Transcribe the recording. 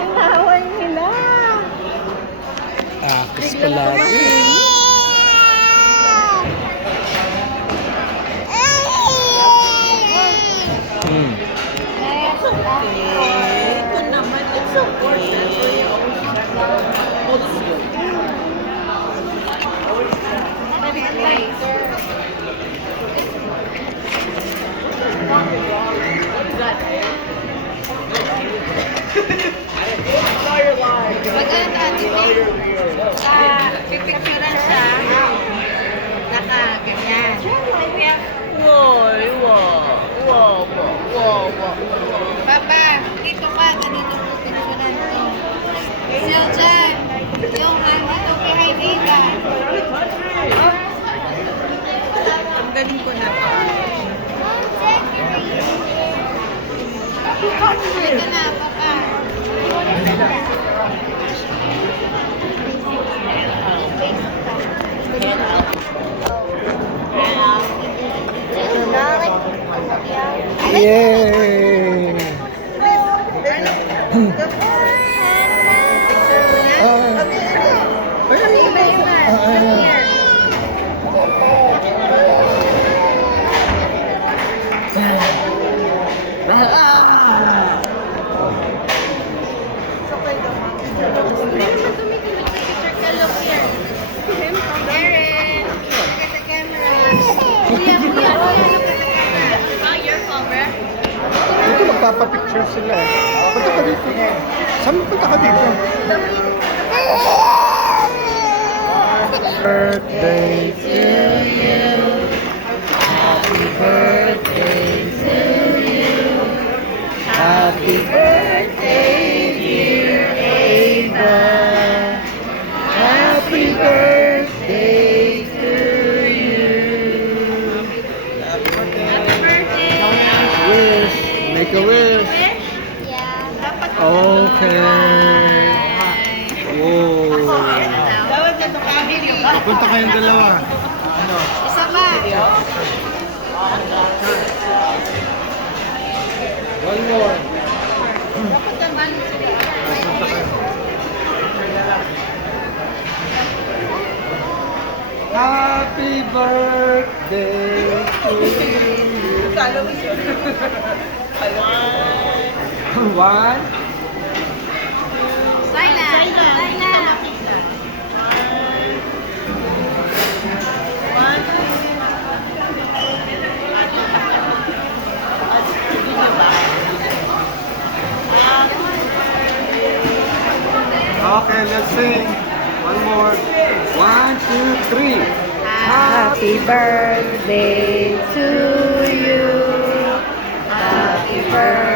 Ang away nila. Kiss palagi. Ito naman, it's so important. Pipicturean siya. Naka-ganyan. Papa, dito ka. Ganito po picturean ko. Silja, yung dito kay Haydita. Ang galing ko na to. Dito na, Papa. Yay! Dito magpapapicture sila eh. Punta ka dito. Saan punta ka dito? Birthday to you. Happy birthday to you. Happy birthday, dear Ava. Happy birthday to you. Wish. Make a wish. Okay. Wow. Punta kayong dalawa. Ano? Isa pa. One more. Dapat naman sila. Punta kayo. Happy birthday to you. One. Laila. Okay, let's sing. One more. 1, 2, 3. Happy birthday to you. Happy birthday.